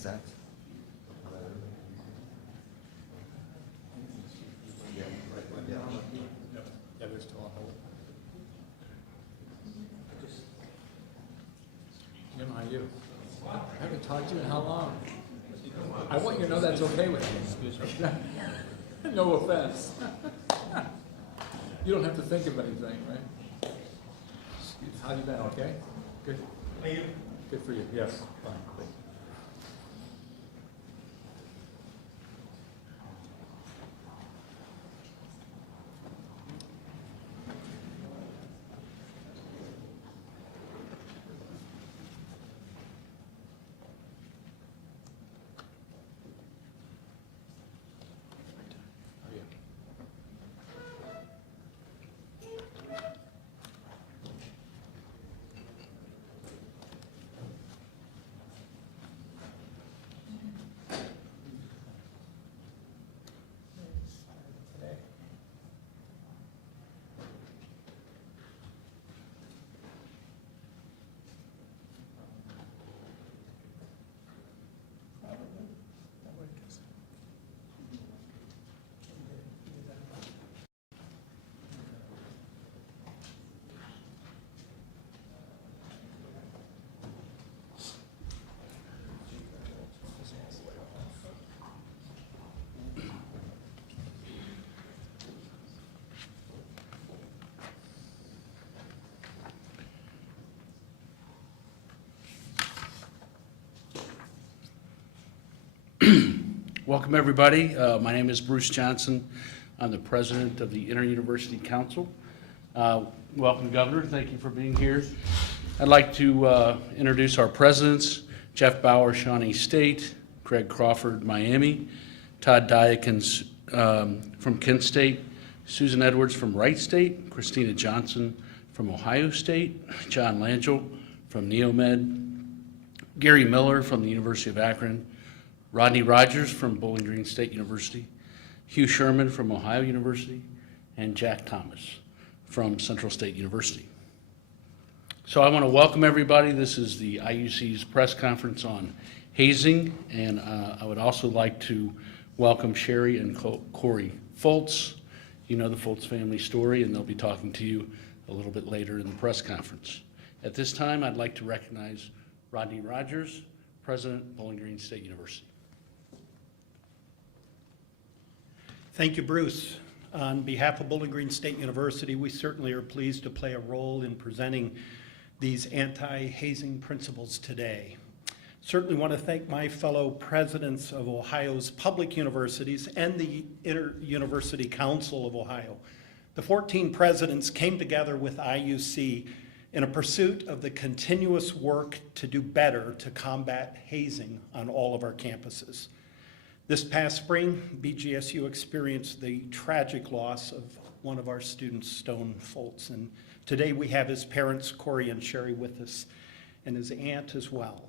present. Yeah, they're still on hold. Jim, how are you? I haven't talked to you in how long? I want you to know that's okay with me. Excuse me. No offense. You don't have to think of anything, right? How you been? Okay? Good? How are you? Good for you. Yes. Fine. How are you? Welcome, everybody. My name is Bruce Johnson. I'm the president of the Interuniversity Council. Welcome, Governor. Thank you for being here. I'd like to introduce our presidents, Jeff Bauer, Shawnee State, Greg Crawford, Miami, Todd Diakins from Kent State, Susan Edwards from Wright State, Christina Johnson from Ohio State, John Langell from Neomed, Gary Miller from the University of Akron, Rodney Rogers from Bowling Green State University, Hugh Sherman from Ohio University, and Jack Thomas from Central State University. So I want to welcome everybody. This is the IUC's press conference on hazing, and I would also like to welcome Sherry and Corey Foltz. You know the Foltz family story, and they'll be talking to you a little bit later in the press conference. At this time, I'd like to recognize Rodney Rogers, President, Bowling Green State University. Thank you, Bruce. On behalf of Bowling Green State University, we certainly are pleased to play a role in presenting these anti-hazing principles today. Certainly want to thank my fellow presidents of Ohio's public universities and the Inter-University Council of Ohio. The 14 presidents came together with IUC in a pursuit of the continuous work to do better to combat hazing on all of our campuses. This past spring, BGSU experienced the tragic loss of one of our students, Stone Foltz, and today we have his parents, Corey and Sherry, with us, and his aunt as well.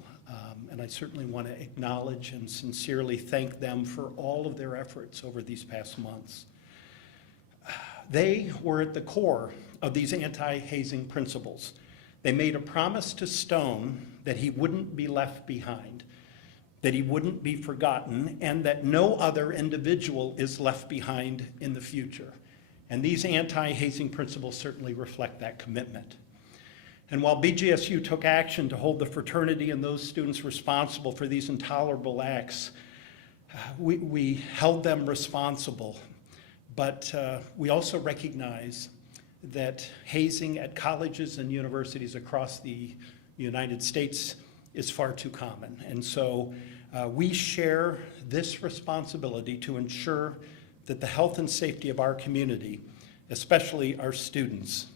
And I certainly want to acknowledge and sincerely thank them for all of their efforts over these past months. They were at the core of these anti-hazing principles. They made a promise to Stone that he wouldn't be left behind, that he wouldn't be forgotten, and that no other individual is left behind in the future. And these anti-hazing principles certainly reflect that commitment. And while BGSU took action to hold the fraternity and those students responsible for these intolerable acts, we held them responsible. But we also recognize that hazing at colleges and universities across the United States is far too common. And so we share this responsibility to ensure that the health and safety of our community, especially our students,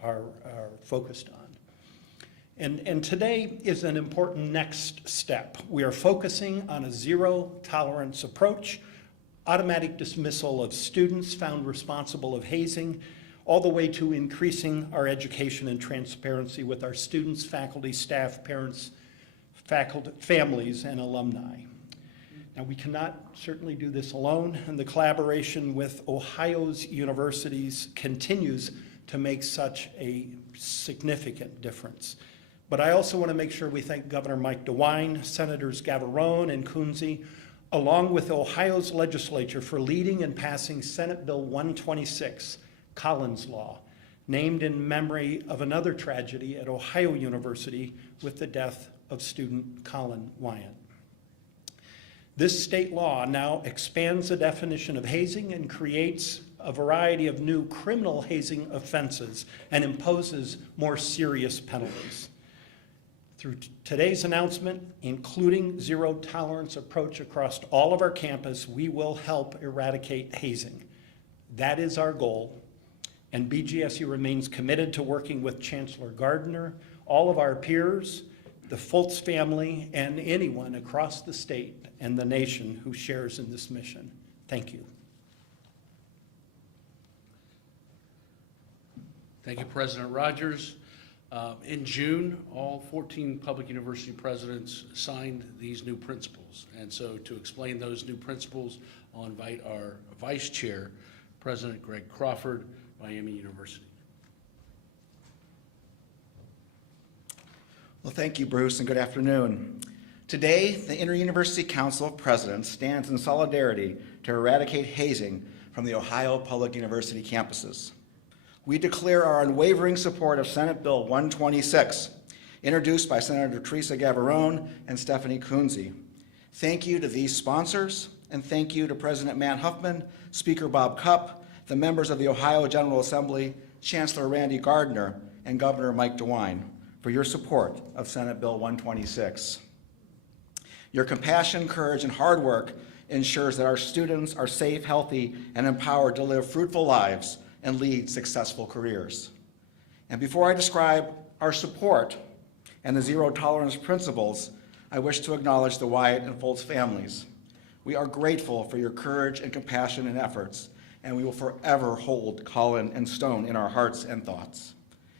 are focused on. And today is an important next step. We are focusing on a zero tolerance approach, automatic dismissal of students found responsible of hazing, all the way to increasing our education and transparency with our students, faculty, staff, parents, families, and alumni. Now, we cannot certainly do this alone, and the collaboration with Ohio's universities continues to make such a significant difference. But I also want to make sure we thank Governor Mike DeWine, Senators Gavarone and Coonsey, along with Ohio's legislature for leading and passing Senate Bill 126, Collin's Law, named in memory of another tragedy at Ohio University with the death of student Collin Wyant. This state law now expands the definition of hazing and creates a variety of new criminal hazing offenses and imposes more serious penalties. Through today's announcement, including zero tolerance approach across all of our campus, we will help eradicate hazing. That is our goal, and BGSU remains committed to working with Chancellor Gardner, all of our peers, the Fultz family, and anyone across the state and the nation who shares in this mission. Thank you. Thank you, President Rogers. In June, all 14 public university presidents signed these new principles. And so to explain those new principles, I'll invite our Vice Chair, President Greg Crawford, Miami University. Well, thank you, Bruce, and good afternoon. Today, the Inter-University Council of Presidents stands in solidarity to eradicate hazing from the Ohio Public University campuses. We declare our unwavering support of Senate Bill 126, introduced by Senator Teresa Gavarone and Stephanie Coonsey. Thank you to these sponsors, and thank you to President Matt Huffman, Speaker Bob Cupp, the members of the Ohio General Assembly, Chancellor Randy Gardner, and Governor Mike DeWine for your support of Senate Bill 126. Your compassion, courage, and hard work ensures that our students are safe, healthy, and empowered to live fruitful lives and lead successful careers. And before I describe our support and the zero tolerance principles, I wish to acknowledge the Wyatt and Fultz families. We are grateful for your courage and compassion and efforts, and we will forever hold Collin and Stone in our hearts and thoughts,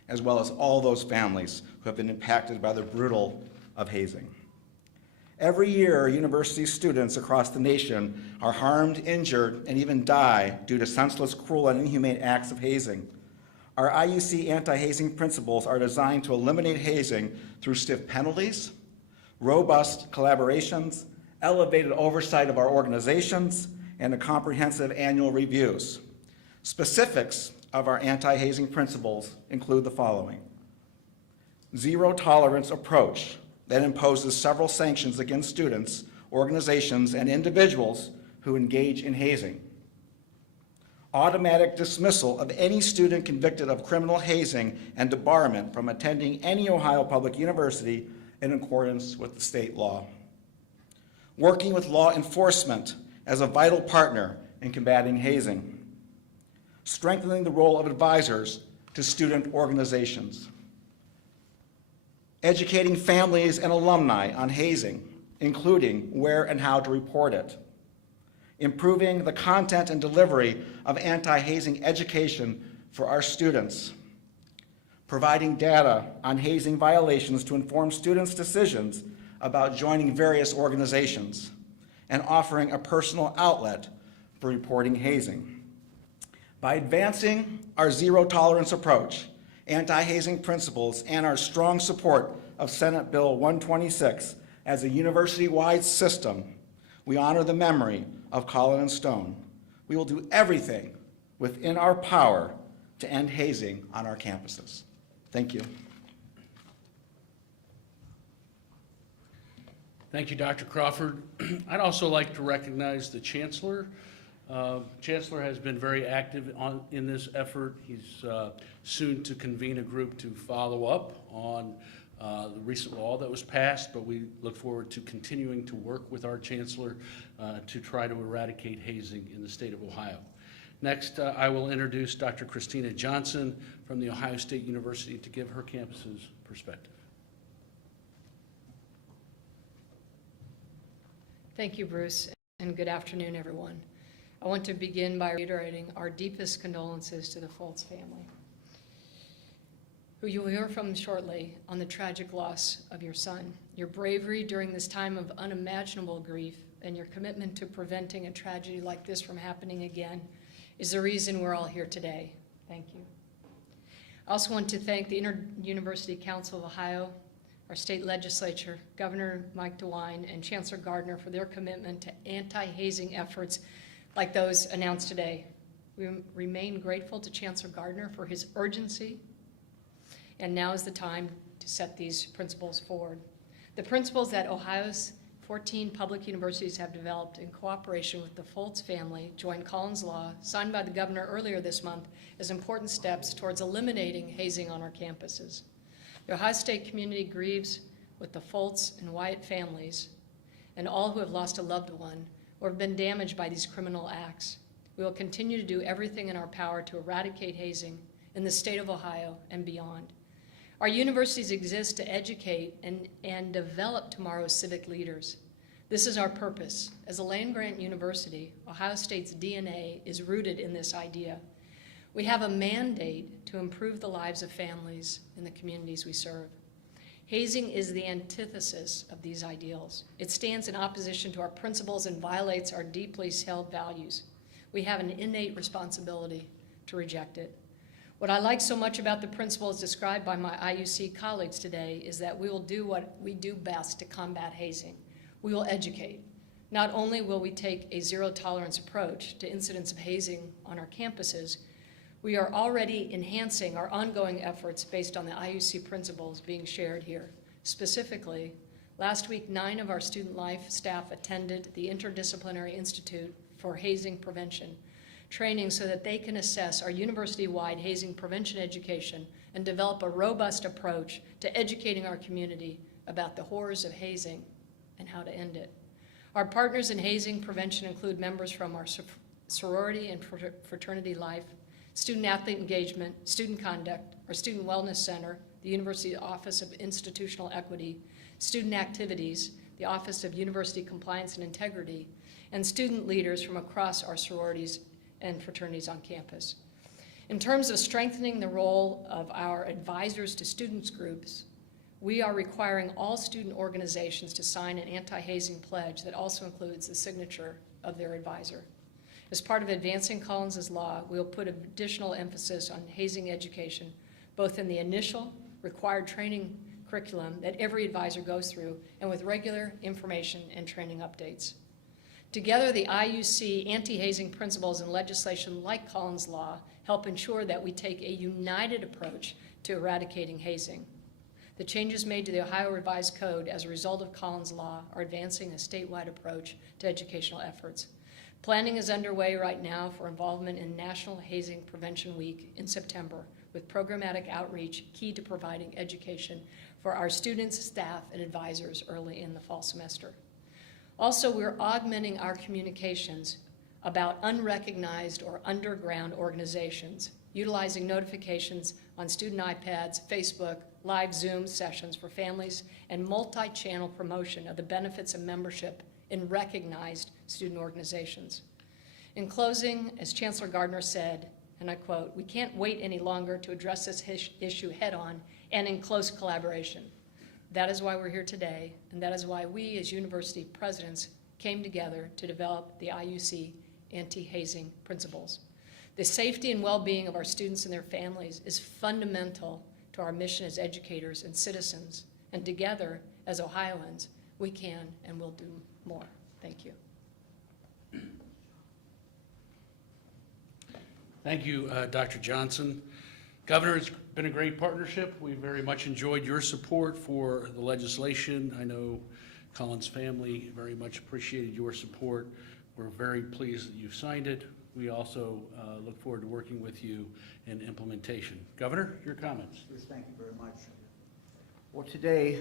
as well as all those families who have been impacted by the brutal of hazing. Every year, university students across the nation are harmed, injured, and even die due to senseless, cruel, and inhumane acts of hazing. Our IUC anti-hazing principles are designed to eliminate hazing through stiff penalties, robust collaborations, elevated oversight of our organizations, and a comprehensive annual reviews. Specifics of our anti-hazing principles include the following: zero tolerance approach that imposes several sanctions against students, organizations, and individuals who engage in hazing. Automatic dismissal of any student convicted of criminal hazing and debarment from attending any Ohio public university in accordance with the state law. Working with law enforcement as a vital partner in combating hazing. Strengthening the role of advisors to student organizations. Educating families and alumni on hazing, including where and how to report it. Improving the content and delivery of anti-hazing education for our students. Providing data on hazing violations to inform students' decisions about joining various organizations, and offering a personal outlet for reporting hazing. By advancing our zero tolerance approach, anti-hazing principles, and our strong support of Senate Bill 126 as a university-wide system, we honor the memory of Collin and Stone. We will do everything within our power to end hazing on our campuses. Thank you. Thank you, Dr. Crawford. I'd also like to recognize the Chancellor. Chancellor has been very active in this effort. He's soon to convene a group to follow up on the recent law that was passed, but we look forward to continuing to work with our Chancellor to try to eradicate hazing in the state of Ohio. Next, I will introduce Dr. Christina Johnson from The Ohio State University to give her campus's perspective. Thank you, Bruce, and good afternoon, everyone. I want to begin by reiterating our deepest condolences to the Fultz family, who you will hear from shortly on the tragic loss of your son. Your bravery during this time of unimaginable grief and your commitment to preventing a tragedy like this from happening again is the reason we're all here today. Thank you. I also want to thank the Inter-University Council of Ohio, our state legislature, Governor Mike DeWine, and Chancellor Gardner for their commitment to anti-hazing efforts like those announced today. We remain grateful to Chancellor Gardner for his urgency, and now is the time to set these principles forward. The principles that Ohio's 14 public universities have developed in cooperation with the Foltz family joined Collin's Law, signed by the governor earlier this month, as important steps towards eliminating hazing on our campuses. The Ohio State community grieves with the Foltz and Wyatt families and all who have lost a loved one or have been damaged by these criminal acts. We will continue to do everything in our power to eradicate hazing in the state of Ohio and beyond. Our universities exist to educate and develop tomorrow's civic leaders. This is our purpose. As a land-grant university, Ohio State's DNA is rooted in this idea. We have a mandate to improve the lives of families in the communities we serve. Hazing is the antithesis of these ideals. It stands in opposition to our principles and violates our deeply held values. We have an innate responsibility to reject it. What I like so much about the principles described by my IUC colleagues today is that we will do what we do best to combat hazing. We will educate. Not only will we take a zero-tolerance approach to incidents of hazing on our campuses, we are already enhancing our ongoing efforts based on the IUC principles being shared here. Specifically, last week, 9 of our student life staff attended the Interdisciplinary Institute for Hazing Prevention training so that they can assess our university-wide hazing prevention education and develop a robust approach to educating our community about the horrors of hazing and how to end it. Our partners in hazing prevention include members from our sorority and fraternity life, student-athlete engagement, student conduct, our Student Wellness Center, the University Office of Institutional Equity, student activities, the Office of University Compliance and Integrity, and student leaders from across our sororities and fraternities on campus. In terms of strengthening the role of our advisors to students groups, we are requiring all student organizations to sign an anti-hazing pledge that also includes the signature of their advisor. As part of advancing Collins's law, we will put additional emphasis on hazing education, both in the initial required training curriculum that every advisor goes through and with regular information and training updates. Together, the IUC anti-hazing principles and legislation like Collin's Law help ensure that we take a united approach to eradicating hazing. The changes made to the Ohio Revised Code as a result of Collin's Law are advancing a statewide approach to educational efforts. Planning is underway right now for involvement in National Hazing Prevention Week in September, with programmatic outreach key to providing education for our students, staff, and advisors early in the fall semester. Also, we're augmenting our communications about unrecognized or underground organizations, utilizing notifications on student iPads, Facebook, live Zoom sessions for families, and multi-channel promotion of the benefits of membership in recognized student organizations. In closing, as Chancellor Gardner said, and I quote, "We can't wait any longer to address this issue head-on and in close collaboration." That is why we're here today, and that is why we as university presidents came together to develop the IUC anti-hazing principles. The safety and well-being of our students and their families is fundamental to our mission as educators and citizens, and together, as Ohioans, we can and will do more. Thank you. Thank you, Dr. Johnson. Governor, it's been a great partnership. We very much enjoyed your support for the legislation. I know Collin's family very much appreciated your support. We're very pleased that you've signed it. We also look forward to working with you in implementation. Governor, your comments. Bruce, thank you very much. Well, today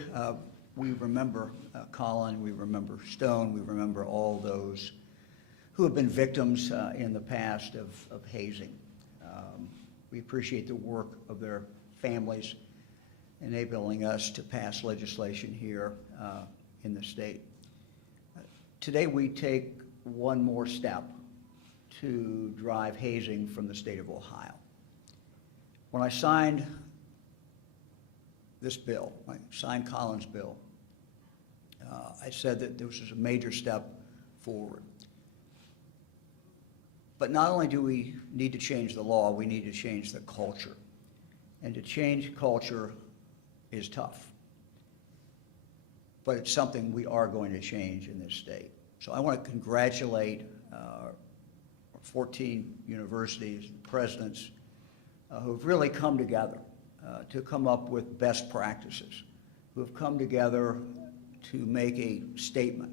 we remember Collin, we remember Stone, we remember all those who have been victims in the past of hazing. We appreciate the work of their families enabling us to pass legislation here in the state. Today we take one more step to drive hazing from the state of Ohio. When I signed this bill, I signed Collin's bill, I said that this was a major step forward. But not only do we need to change the law, we need to change the culture. And to change culture is tough. but it's something we are going to change in this state. So I want to congratulate 14 universities, presidents, who've really come together to come up with best practices, who have come together to make a statement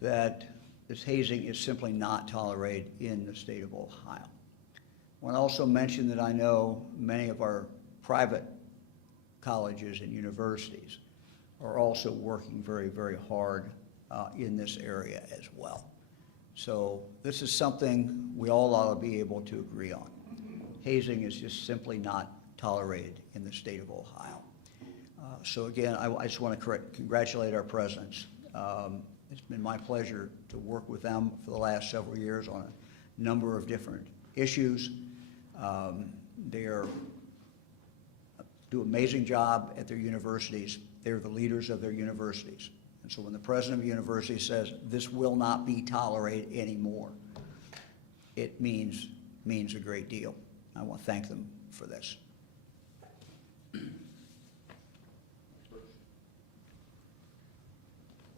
that this hazing is simply not tolerated in the state of Ohio. I want to also mention that I know many of our private colleges and universities are also working very, very hard in this area as well. So this is something we all ought to be able to agree on. Hazing is just simply not tolerated in the state of Ohio. So again, I just want to congratulate our presidents. It's been my pleasure to work with them for the last several years on a number of different issues. They do an amazing job at their universities. They're the leaders of their universities. And so when the president of a university says, this will not be tolerated anymore, it means a great deal. I want to thank them for this.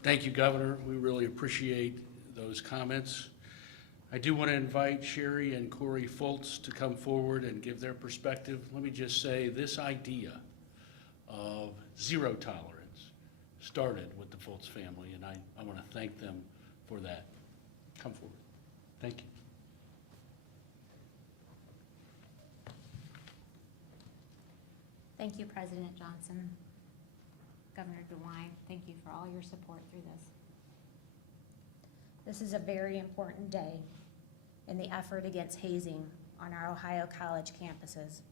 Thank you, Governor. We really appreciate those comments. I do want to invite Sherry and Corey Fultz to come forward and give their perspective. Let me just say this idea of zero tolerance started with the Fultz family, and I want to thank them for that. Come forward. Thank you. Thank you, President Johnson. Governor DeWine, thank you for all your support through this. This is a very important day in the effort against hazing on our Ohio college campuses.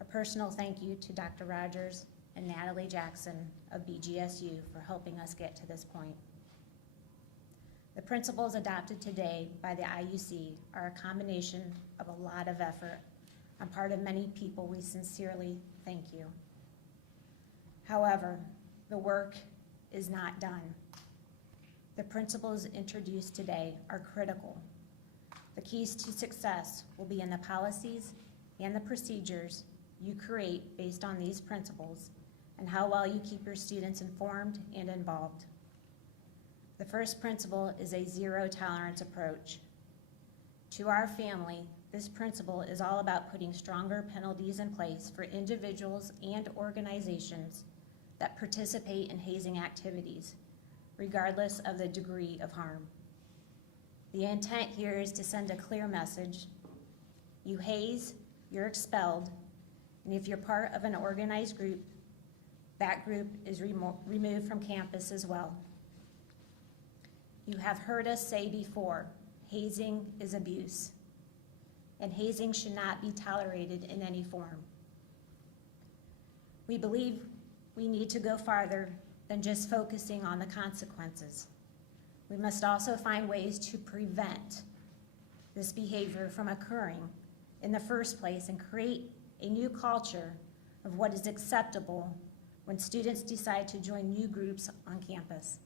A personal thank you to Dr. Rogers and Natalie Jackson of BGSU for helping us get to this point. The principles adopted today by the IUC are a combination of a lot of effort on part of many people. We sincerely thank you. However, the work is not done. The principles introduced today are critical. The keys to success will be in the policies and the procedures you create based on these principles and how well you keep your students informed and involved. The first principle is a zero tolerance approach. To our family, this principle is all about putting stronger penalties in place for individuals and organizations that participate in hazing activities, regardless of the degree of harm. The intent here is to send a clear message. You haze, you're expelled, and if you're part of an organized group, that group is removed from campus as well. You have heard us say before, hazing is abuse, and hazing should not be tolerated in any form. We believe we need to go farther than just focusing on the consequences. We must also find ways to prevent this behavior from occurring in the first place and create a new culture of what is acceptable when students decide to join new groups on campus.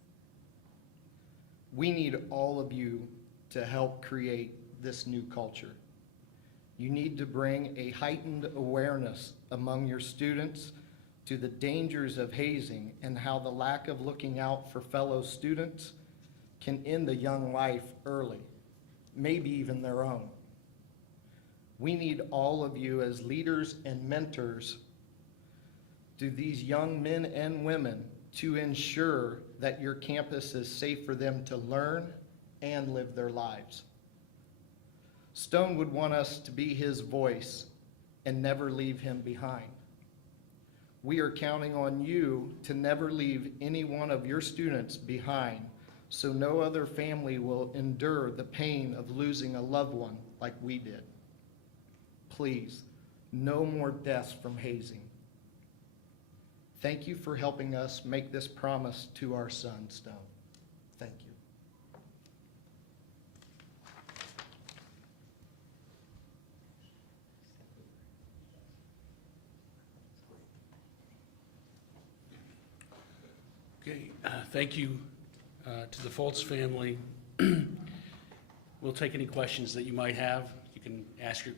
We need all of you to help create this new culture. You need to bring a heightened awareness among your students to the dangers of hazing and how the lack of looking out for fellow students can end a young life early, maybe even their own. We need all of you as leaders and mentors to these young men and women to ensure that your campus is safe for them to learn and live their lives. Stone would want us to be his voice and never leave him behind. We are counting on you to never leave any one of your students behind, so no other family will endure the pain of losing a loved one like we did. Please, no more deaths from hazing. Thank you for helping us make this promise to our son, Stone. Thank you. Okay, thank you to the Fultz family. We'll take any questions that you might have. You can ask your,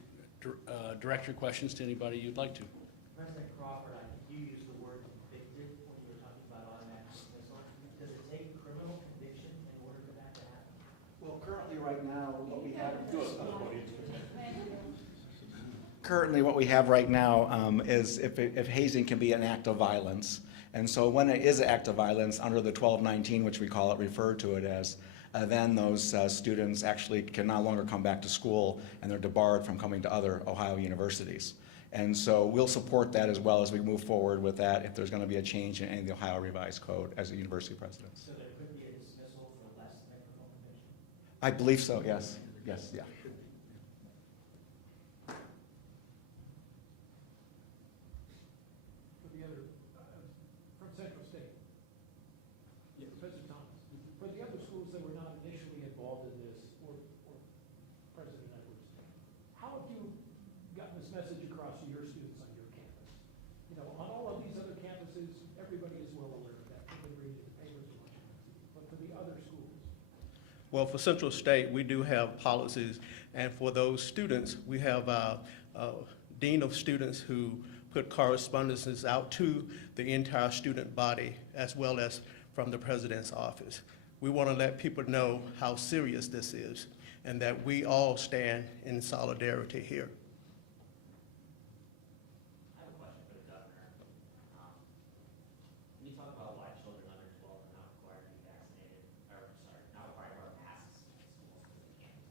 direct your questions to anybody you'd like to. President Crawford, I think you used the word convicted when you were talking about automatic right now, what we have. Currently, what we have right now is if hazing can be an act of violence. And so when it is an act of violence under the 1219, which we call it, refer to it as, then those students actually can no longer come back to school and they're debarred from coming to other Ohio universities. And so we'll support that as well as we move forward with that if there's going to be a change in any of the Ohio Revised Code as a university president. So there could be a dismissal for less than criminal conviction? I believe so, yes. Yes, yeah. For the other, from Central State. Yeah, Professor Thomas, for the other schools that were not initially involved in this, or President Edwards, how have you gotten this message across to your students on your campus? You know, on all of these other campuses, everybody is well aware of that, they read the papers and watch it. But for the other schools, Well, for Central State, we do have policies, and for those students, we have a dean of students who put correspondences out to the entire student body, as well as from the president's office. We want to let people know how serious this is, and that we all stand in solidarity here. I have a question for the governor. When you talk about why children under 12 are not required to be vaccinated, or sorry, not required to wear masks in schools because they can't be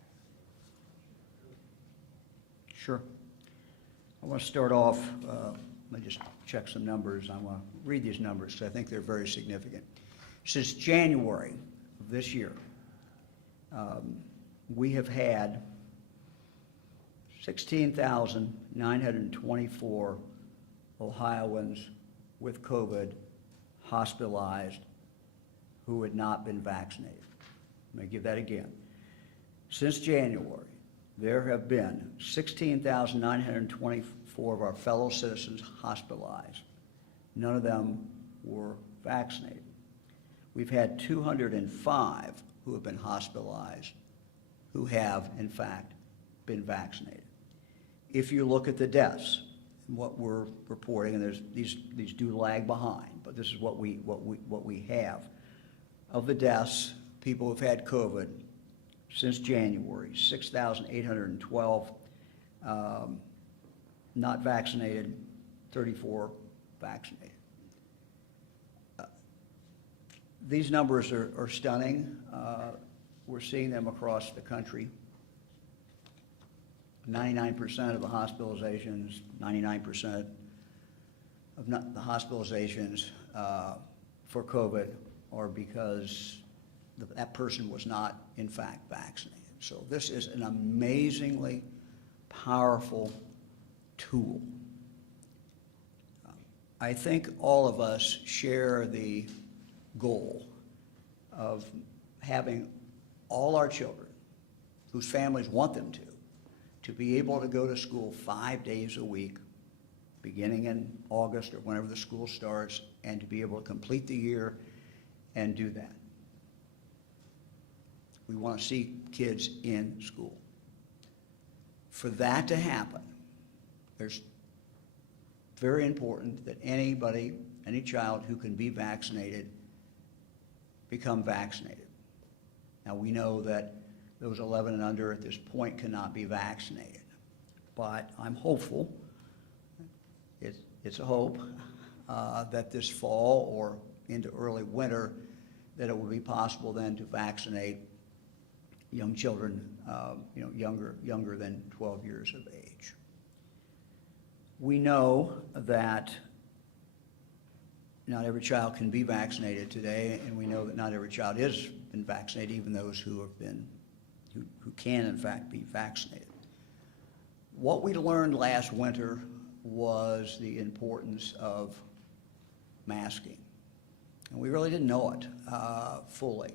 vaccinated. Sure. I want to start off, let me just check some numbers. I want to read these numbers because I think they're very significant. Since January of this year, we have had 16,924 Ohioans with COVID hospitalized who had not been vaccinated. Let me give that again. Since January, there have been 16,924 of our fellow citizens hospitalized. None of them were vaccinated. We've had 205 who have been hospitalized who have, in fact, been vaccinated. If you look at the deaths, what we're reporting, and there's these do lag behind, but this is what we have. Of the deaths, people who've had COVID since January, 6,812 not vaccinated, 34 vaccinated. These numbers are stunning. We're seeing them across the country. 99% of the hospitalizations, 99% of the hospitalizations for COVID are because that person was not, in fact, vaccinated. So this is an amazingly powerful tool. I think all of us share the goal of having all our children, whose families want them to be able to go to school 5 days a week, beginning in August or whenever the school starts, and to be able to complete the year and do that. We want to see kids in school. For that to happen, it's very important that anybody, any child who can be vaccinated, become vaccinated. Now, we know that those 11 and under at this point cannot be vaccinated, but I'm hopeful, it's a hope, that this fall or into early winter, that it will be possible then to vaccinate young children, younger than 12 years of age. We know that not every child can be vaccinated today, and we know that not every child has been vaccinated, even those who have been, who can in fact be vaccinated. What we learned last winter was the importance of masking. And we really didn't know it fully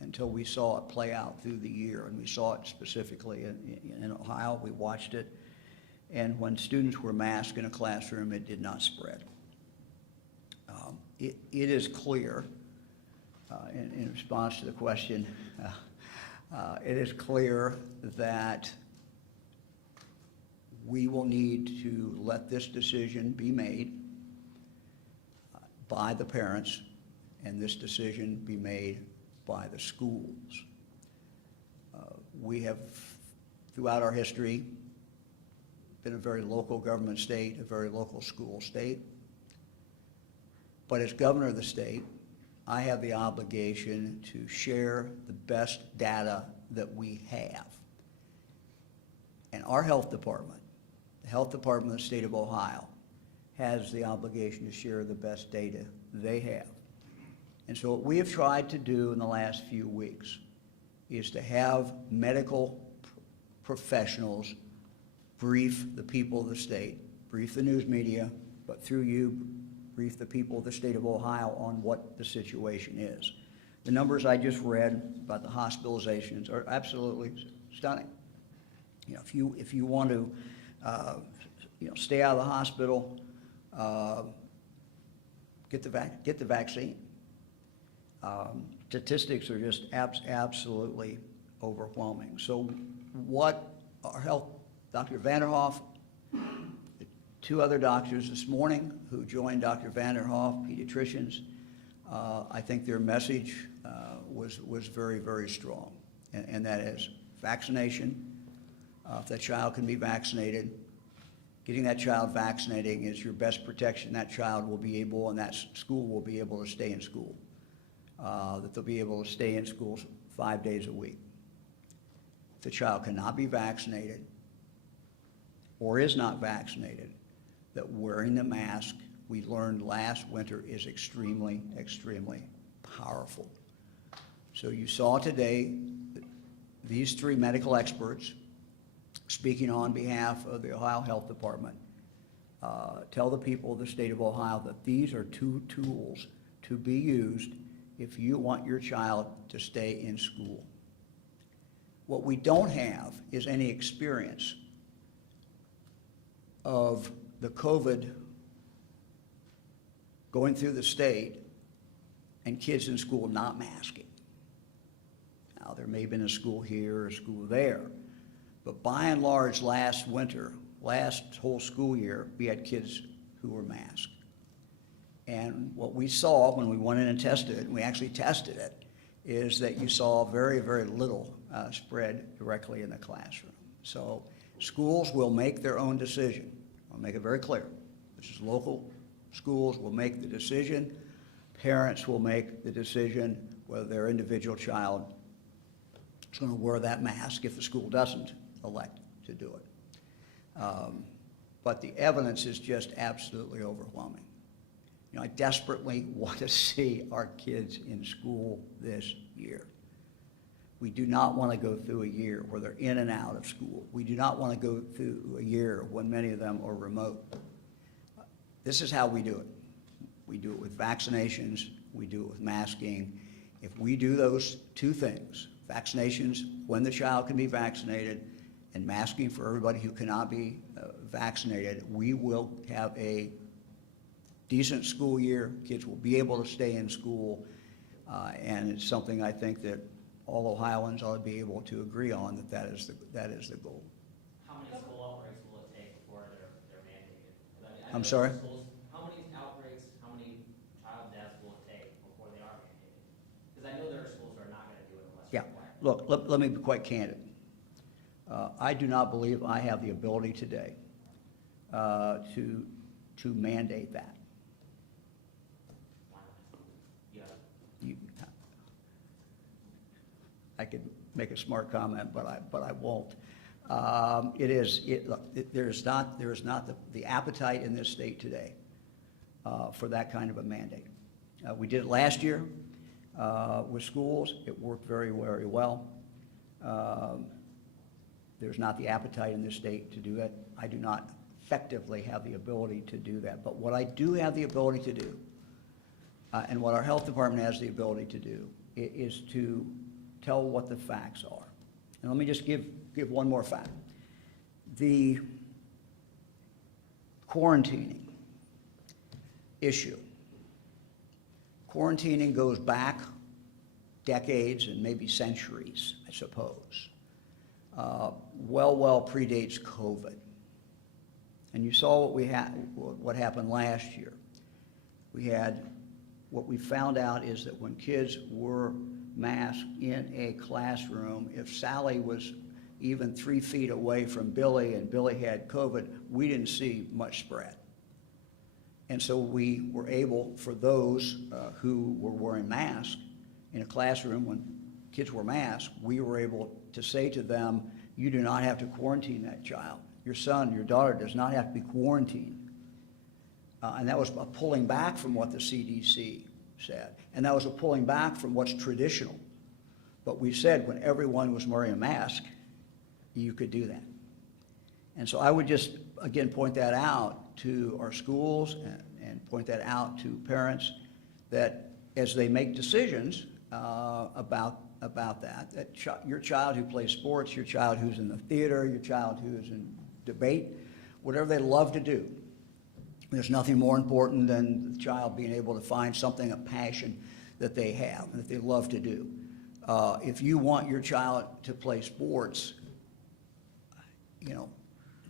until we saw it play out through the year, and we saw it specifically in Ohio. We watched it, and when students were masked in a classroom, it did not spread. It is clear, in response to the question, it is clear that we will need to let this decision be made by the parents, and this decision be made by the schools. We have, throughout our history, been a very local government state, a very local school state. But as governor of the state, I have the obligation to share the best data that we have. And our health department, the health department of the state of Ohio, has the obligation to share the best data they have. And so what we have tried to do in the last few weeks is to have medical professionals brief the people of the state, brief the news media, but through you, brief the people of the state of Ohio on what the situation is. The numbers I just read about the hospitalizations are absolutely stunning. You know, if you want to, stay out of the hospital, get the vaccine. Statistics are just absolutely overwhelming. So what our health, Dr. Vanderhoff, the two other doctors this morning who joined Dr. Vanderhoff, pediatricians, I think their message was very, very strong. And that is vaccination. If that child can be vaccinated, getting that child vaccinating is your best protection. That child will be able, and that school will be able to stay in school. That they'll be able to stay in school 5 days a week. If the child cannot be vaccinated or is not vaccinated, that wearing the mask, we learned last winter, is extremely, extremely powerful. So you saw today these three medical experts speaking on behalf of the Ohio Health Department tell the people of the state of Ohio that these are two tools to be used if you want your child to stay in school. What we don't have is any experience of the COVID going through the state and kids in school not masking. Now, there may have been a school here or a school there, but by and large, last winter, last whole school year, we had kids who were masked. And what we saw when we went in and tested it, and we actually tested it, is that you saw very, very little spread directly in the classroom. So schools will make their own decision. I'll make it very clear. This is local. Schools will make the decision. Parents will make the decision whether their individual child is going to wear that mask if the school doesn't elect to do it. But the evidence is just absolutely overwhelming. You know, I desperately want to see our kids in school this year. We do not want to go through a year where they're in and out of school. We do not want to go through a year when many of them are remote. This is how we do it. We do it with vaccinations. We do it with masking. If we do those two things, vaccinations when the child can be vaccinated and masking for everybody who cannot be vaccinated, we will have a decent school year. Kids will be able to stay in school, and it's something I think that all Ohioans ought to be able to agree on, that is the goal. How many school outbreaks will it take before they're mandated? 'Cause I know I'm there sorry? are schools- How many outbreaks, how many child deaths will it take before they are mandated? Because I know there are schools that are not going to do it unless Yeah, required. look, let me be quite candid. I do not believe I have the ability today to mandate that. Why not? Yeah. You- I could make a smart comment, but I won't. There is not the appetite in this state today for that kind of a mandate. We did it last year with schools. It worked very, very well. There's not the appetite in this state to do it. I do not effectively have the ability to do that. But what I do have the ability to do, and what our health department has the ability to do, is to tell what the facts are. And let me just give one more fact. The quarantining issue. Quarantining goes back decades and maybe centuries, I suppose. Well predates COVID. And you saw what happened last year. What we found out is that when kids were mask in a classroom, if Sally was even 3 feet away from Billy and Billy had COVID, we didn't see much spread. And so we were able, for those who were wearing masks in a classroom when kids wore masks, we were able to say to them, you do not have to quarantine that child. Your son, your daughter does not have to be quarantined. And that was a pulling back from what the CDC said. And that was a pulling back from what's traditional. But we said when everyone was wearing a mask, you could do that. And so I would just, again, point that out to our schools and point that out to parents, that as they make decisions about that your child who plays sports, your child who's in the theater, your child who's in debate, whatever they love to do, there's nothing more important than the child being able to find something, a passion that they have, that they love to do. If you want your child to play sports, you know,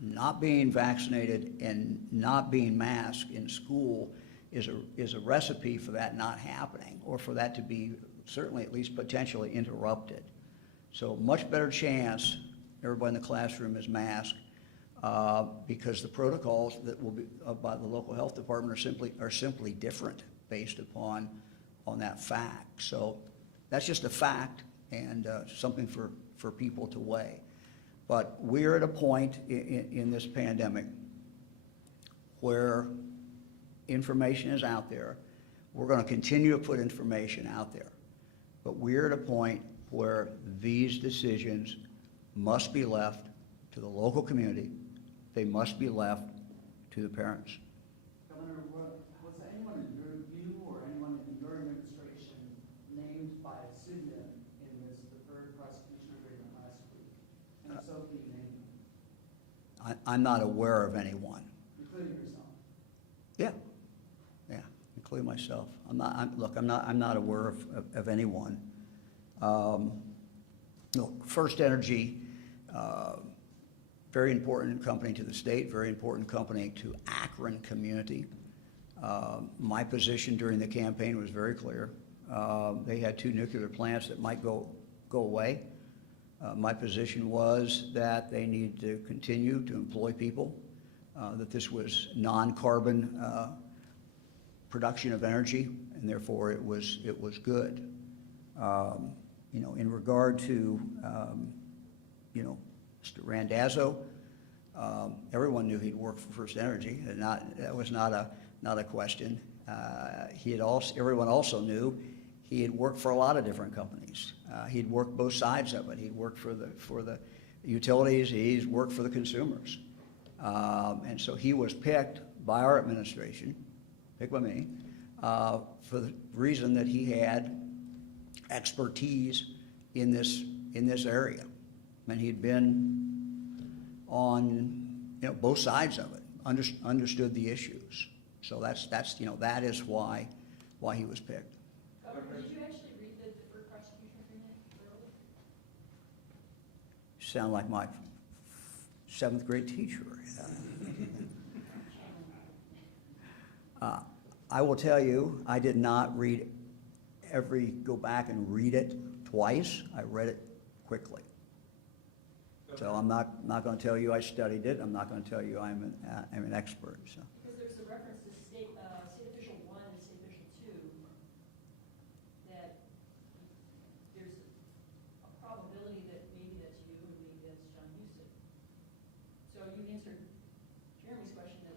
not being vaccinated and not being masked in school is a recipe for that not happening, or for that to be certainly at least potentially interrupted. So much better chance everybody in the classroom is masked, because the protocols that will be by the local health department are simply different based upon that fact. So that's just a fact, and something for people to weigh. But we're at a point in this pandemic where information is out there. We're going to continue to put information out there. But we're at a point where these decisions must be left to the local community. They must be left to the parents. Governor, was anyone in you or anyone in your administration named by a pseudonym in this deferred prosecution agreement last week? And if so, can you name them? I'm not aware of anyone. Including yourself? Yeah, including myself. I'm not aware of anyone. Look, First Energy, very important company to the state, very important company to Akron community. My position during the campaign was very clear. They had 2 nuclear plants that might go away. My position was that they need to continue to employ people, that this was non-carbon production of energy, and therefore it was good. You know, in regard to you know, Mr. Randazzo, everyone knew he'd worked for First Energy. That was not a question. Everyone also knew he had worked for a lot of different companies. He'd worked both sides of it. He'd worked for the utilities. He's worked for the consumers. And so he was picked by our administration, picked by me, for the reason that he had expertise in this area. And he'd been on, you know, both sides of it, understood the issues. So that's you know, that is why he was picked. Did you actually read the deferred prosecution agreement thoroughly? Sound like my 7th grade teacher. I will tell you, I did not go back and read it twice. I read it quickly. So I'm not going to tell you I studied it. I'm not going to tell you I'm an expert. So. Because there's a reference to state official 1 and state official 2, that there's a probability that maybe that's you and maybe that's John Houston. So you answered Jeremy's question that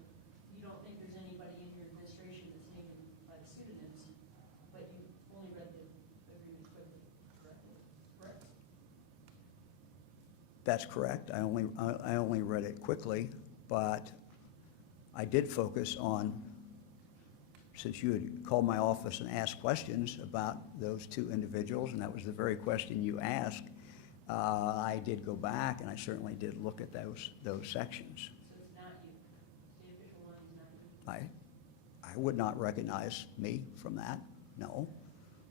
you don't think there's anybody in your administration that's named by the pseudonyms, but you only read the agreement quickly, correct? That's correct. I only read it quickly, but I did focus on, since you had called my office and asked questions about those 2 individuals, and that was the very question you asked, I did go back and I certainly did look at those sections. So it's not you. State official 1 is not you. I would not recognize me from that. No,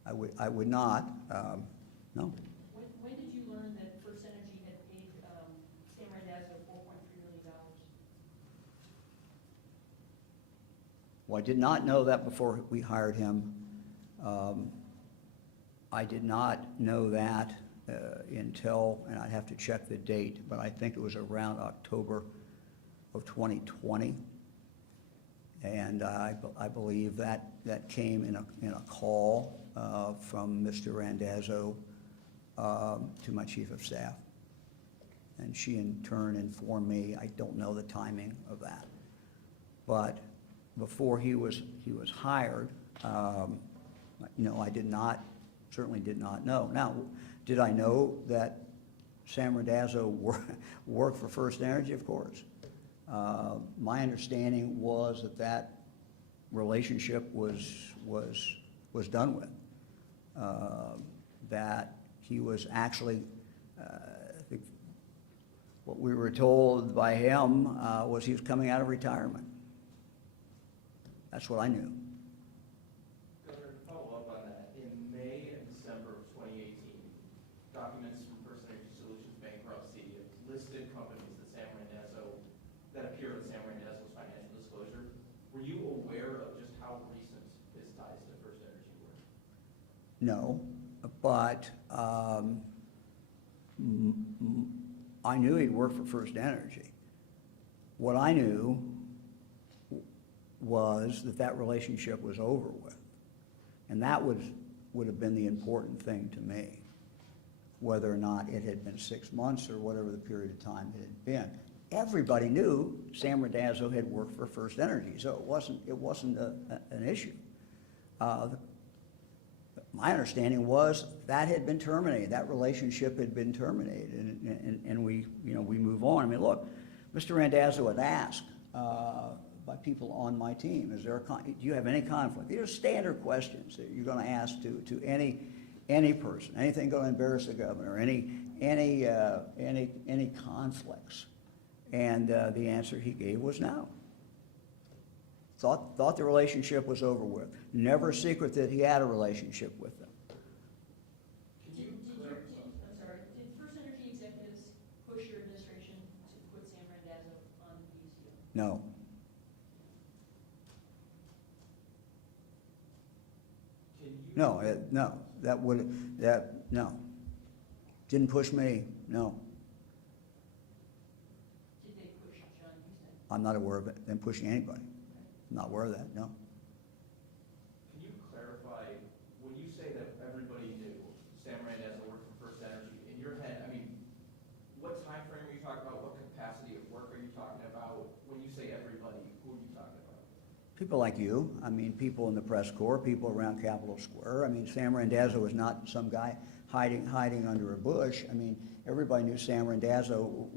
I would not. No. When did you learn that First Energy had paid Sam Randazzo $4.3 million? Well, I did not know that before we hired him. I did not know that until, and I'd have to check the date, but I think it was around October of 2020. And I believe that came in a call from Mr. Randazzo to my chief of staff. And she in turn informed me, I don't know the timing of that. But before he was hired, I certainly did not know. Now, did I know that Sam Randazzo worked for First Energy? Of course. My understanding was that relationship was done with. That he was actually, what we were told by him was he was coming out of retirement. That's what I knew. Governor, to follow up on that, in May and December of 2018, documents from First Energy Solutions bankruptcy listed companies that appear in Sam Randazzo's financial disclosure. Were you aware of just how recent his ties to First Energy were? No, but I knew he'd worked for First Energy. What I knew was that relationship was over with. And that would have been the important thing to me, whether or not it had been 6 months or whatever the period of time it had been. Everybody knew Sam Randazzo had worked for First Energy, so it wasn't an issue. My understanding was that had been terminated. That relationship had been terminated, and we move on. I mean, look, Mr. Randazzo had asked by people on my team, do you have any conflict? These are standard questions that you're going to ask to any person. Anything going to embarrass the governor? Any conflicts? And the answer he gave was no. Thought the relationship was over with. Never a secret that he had a relationship with them. Can you I'm sorry, did First Energy executives push your administration to put Sam Randazzo on the PUCO? No. Can you? No, no. Didn't push me, no. Did they push John Houston? I'm not aware of it, them pushing anybody. I'm not aware of that, no. Can you clarify, when you say that everybody knew Sam Randazzo worked for First Energy, in your head, I mean, what time frame are you talking about? What capacity of work are you talking about? When you say everybody, who are you talking about? People like you, I mean, people in the press corps, people around Capitol Square. I mean, Sam Randazzo was not some guy hiding under a bush. I mean, everybody knew Sam Randazzo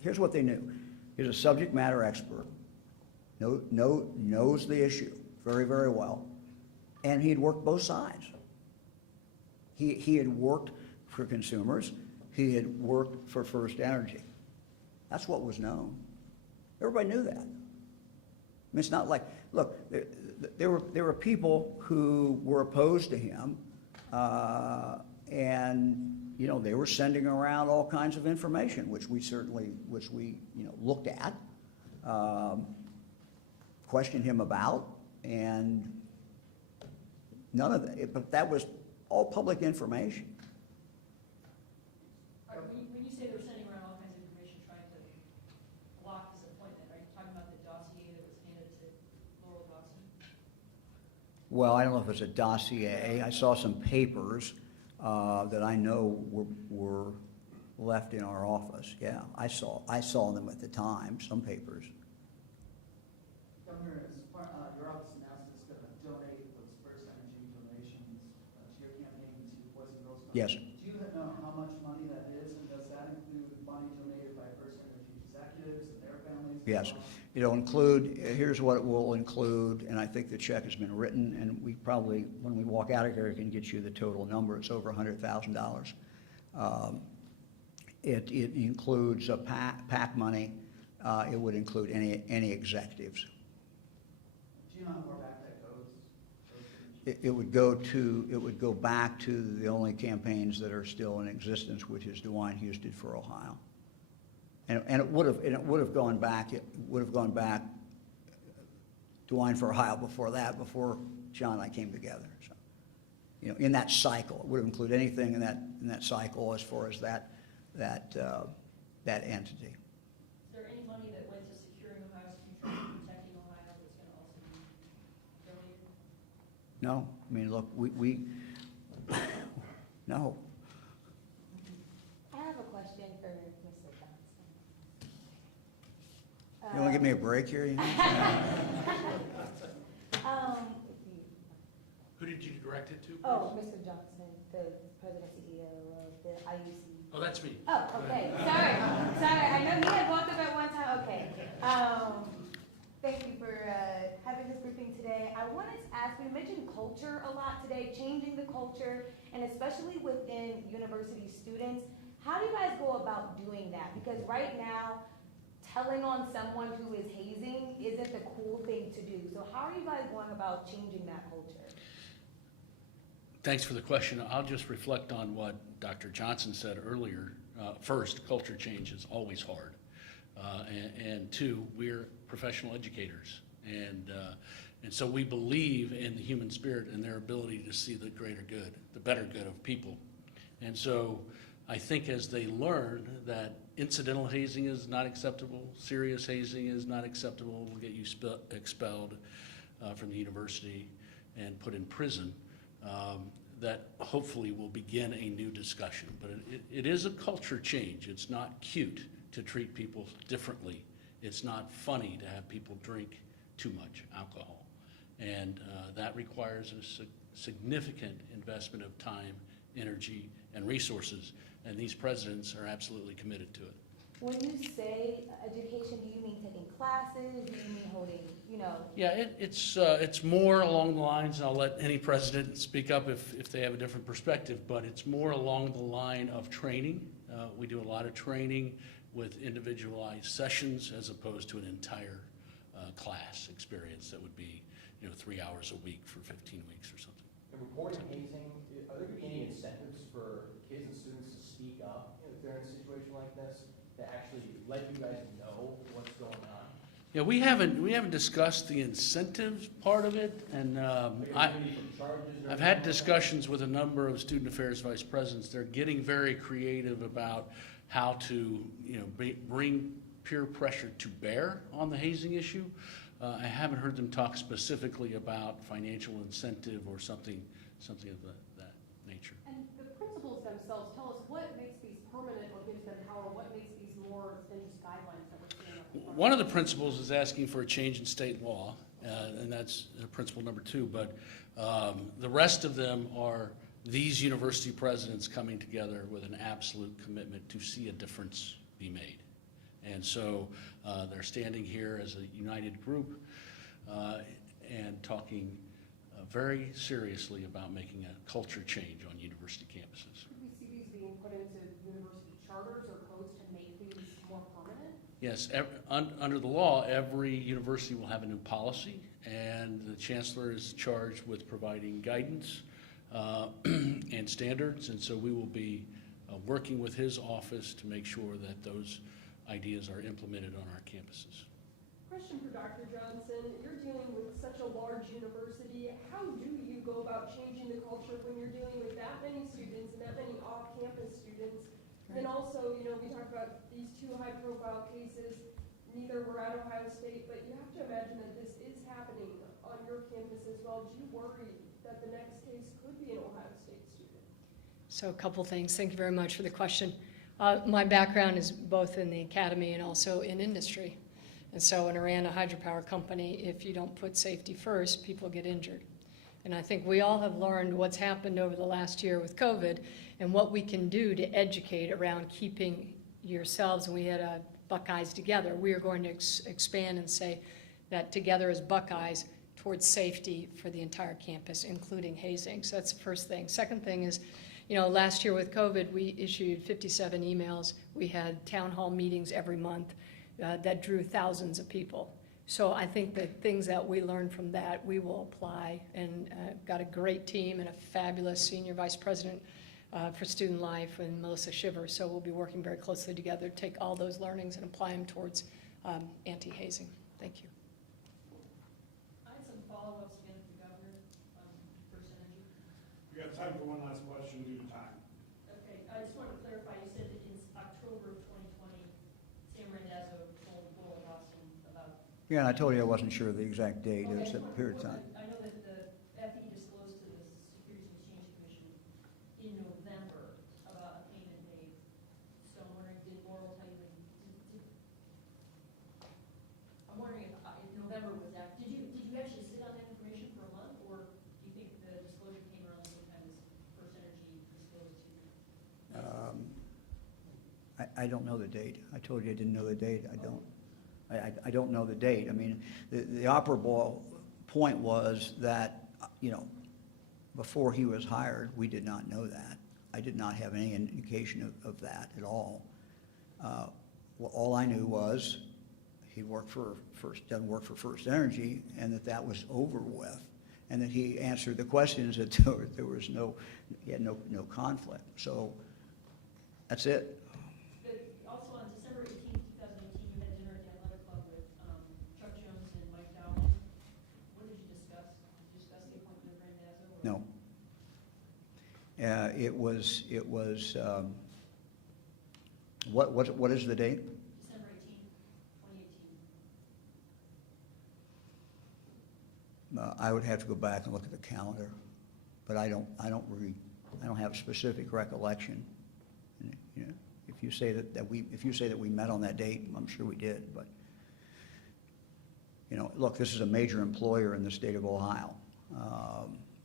here's what they knew. He was a subject matter expert, knows the issue very, very well, and he had worked both sides. He had worked for consumers. He had worked for First Energy. That's what was known. Everybody knew that. I mean, it's not like, look, there were people who were opposed to him, and they were sending around all kinds of information, which we looked at, questioned him about, and none of that. But that was all public information. All right, when you say they were sending around all kinds of information trying to block this appointment, are you talking about the dossier that was handed to Laurel Dawson? Well, I don't know if it's a dossier. I saw some papers that I know were left in our office. Yeah, I saw them at the time, some papers. Governor, your office announced it's going to donate those First Energy donations to your campaign to Boys and Girls Club. Yes. Do you know how much money that is, and does that include money donated by First Energy executives and their families? Yes. It'll include, here's what it will include, and I think the check has been written, and we probably, when we walk out of here, can get you the total number. It's over $100,000. It includes a PAC money. It would include any executives. Do you know how far back that goes? It would go back to the only campaigns that are still in existence, which is DeWine Houston for Ohio. And it would have gone back DeWine for Ohio before that, before John and I came together. So, in that cycle. It would include anything in that cycle as far as that entity. Is there any money that went to securing Ohio's future and protecting Ohio that's going to also be donated? No, I mean, look, no. I have a question for Mr. Johnson. You want to give me a break here? You know? Who did you direct it to? Oh, Mr. Johnson, the president CEO of the IUC. Oh, that's me. Oh, okay, sorry, I know he had walked up at one time, okay. Thank you for having this briefing today. I wanted to ask, we mentioned culture a lot today, changing the culture, and especially within university students. How do you guys go about doing that? Because right now, telling on someone who is hazing isn't the cool thing to do. So how are you guys going about changing that culture? Thanks for the question. I'll just reflect on what Dr. Johnson said earlier. First, culture change is always hard. And two, we're professional educators. And so we believe in the human spirit and their ability to see the greater good, the better good of people. And so I think as they learn that incidental hazing is not acceptable, serious hazing is not acceptable, will get you expelled from the university and put in prison, that hopefully will begin a new discussion. But it is a culture change. It's not cute to treat people differently. It's not funny to have people drink too much alcohol. And that requires a significant investment of time, energy, and resources. And these presidents are absolutely committed to it. When you say education, do you mean taking classes? Do you mean holding, Yeah, it's more along the lines, and I'll let any president speak up if they have a different perspective, but it's more along the line of training. We do a lot of training with individualized sessions as opposed to an entire class experience that would be 3 hours a week for 15 weeks or something. And reporting hazing, are there going to be any incentives for kids and students to speak up if they're in a situation like this, to actually let you guys know what's going on? Yeah, we haven't discussed the incentives part of it, and I've had discussions with a number of student affairs vice presidents. They're getting very creative about how to bring peer pressure to bear on the hazing issue. I haven't heard them talk specifically about financial incentive or something of that nature. And the principals themselves tell us what makes these permanent or gives them power, what makes these more than just guidelines that we're seeing up front? One of the principles is asking for a change in state law, and that's principle number 2. But the rest of them are these university presidents coming together with an absolute commitment to see a difference be made. And so they're standing here as a united group and talking very seriously about making a culture change on university campuses. Could we see these being put into university charters or codes to make these more permanent? Yes, under the law, every university will have a new policy, and the chancellor is charged with providing guidance and standards, and so we will be working with his office to make sure that those ideas are implemented on our campuses. Question for Dr. Johnson. You're dealing with such a large university. How do you go about changing the culture when you're dealing with that many students and that many off-campus students? And then also, we talked about these 2 high-profile cases. Neither were at Ohio State, but you have to imagine that this is happening on your campus as well. Do you worry that the next case could be an Ohio State student? So a couple things. Thank you very much for the question. My background is both in the academy and also in industry. And so when I ran a hydropower company, if you don't put safety first, people get injured. And I think we all have learned what's happened over the last year with COVID and what we can do to educate around keeping yourselves. And we had a Buckeyes Together. We are going to expand and say that together as Buckeyes towards safety for the entire campus, including hazing. So that's the first thing. Second thing is, last year with COVID, we issued 57 emails. We had town hall meetings every month that drew thousands of people. So I think the things that we learned from that, we will apply, and got a great team and a fabulous senior vice president for student life, and Melissa Shiver. So we'll be working very closely together to take all those learnings and apply them towards anti-hazing. Thank you. I had some follow-ups again for the governor, first energy. We got time for one last question due to time. Okay, I just want to clarify, you said that in October of 2020, Sam Randazzo told Lowell Dawson about. Yeah, and I told you I wasn't sure of the exact date. It was a period of time. I know that the FE disclosed to the Securities and Exchange Commission in November about a payment made. So I'm wondering, did Laurel tell you, I'm wondering if November was that, did you actually sit on that information for a month, or do you think the disclosure came around the same time as First Energy disclosed to you? I don't know the date. I told you I didn't know the date. I don't know the date. I mean, the operable point was that, you know, before he was hired, we did not know that. I did not have any indication of that at all. Well, all I knew was he doesn't work for First Energy, and that was over with, and that he answered the questions that there was he had no conflict. So that's it. But also on December 18th, 2018, you had dinner at the Athletic Club with Chuck Jones and Mike Dowling. What did you discuss? Did you discuss the appointment of Randazzo? No. It was, what is the date? December 18th, 2018. I would have to go back and look at the calendar, but I don't have a specific recollection. And, you know, if you say that we met on that date, I'm sure we did, but, you know, look, this is a major employer in the state of Ohio.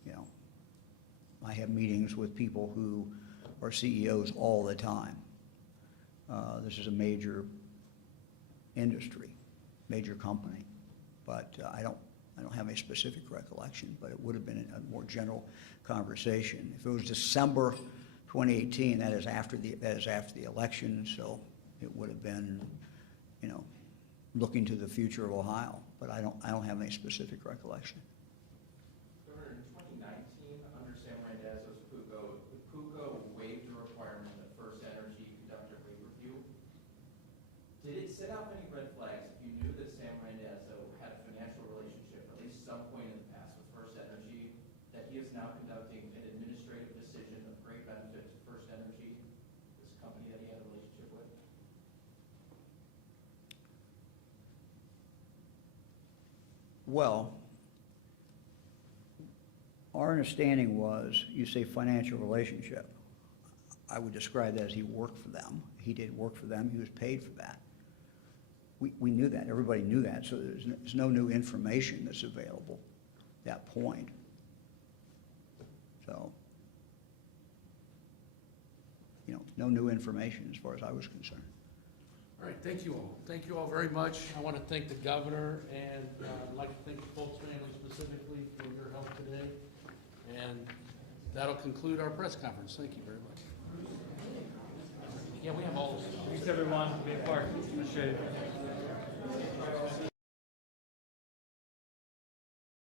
You know, I have meetings with people who are CEOs all the time. This is a major industry, major company, but I don't have a specific recollection, but it would have been a more general conversation. If it was December 2018, that is after the election, so it would have been, you know, looking to the future of Ohio, but I don't have any specific recollection. Governor, in 2019, under Sam Randazzo's PUCO, the PUCO waived the requirement that First Energy conduct a rate review. Did it set out any red flags if you knew that Sam Randazzo had a financial relationship, at least some point in the past, with First Energy, that he is now conducting an administrative decision of great benefit to First Energy, this company that he had a relationship with? Well, our understanding was, you say financial relationship. I would describe that as he worked for them. He did work for them. He was paid for that. We knew that. Everybody knew that. So there's no new information that's available at that point. So, you know, no new information as far as I was concerned. All right, thank you all. Thank you all very much. I want to thank the governor, and I'd like to thank the Foltz family specifically for your help today. And that'll conclude our press conference. Thank you very much. Yeah, we have all this. Thanks, everyone. Be a part. Appreciate it.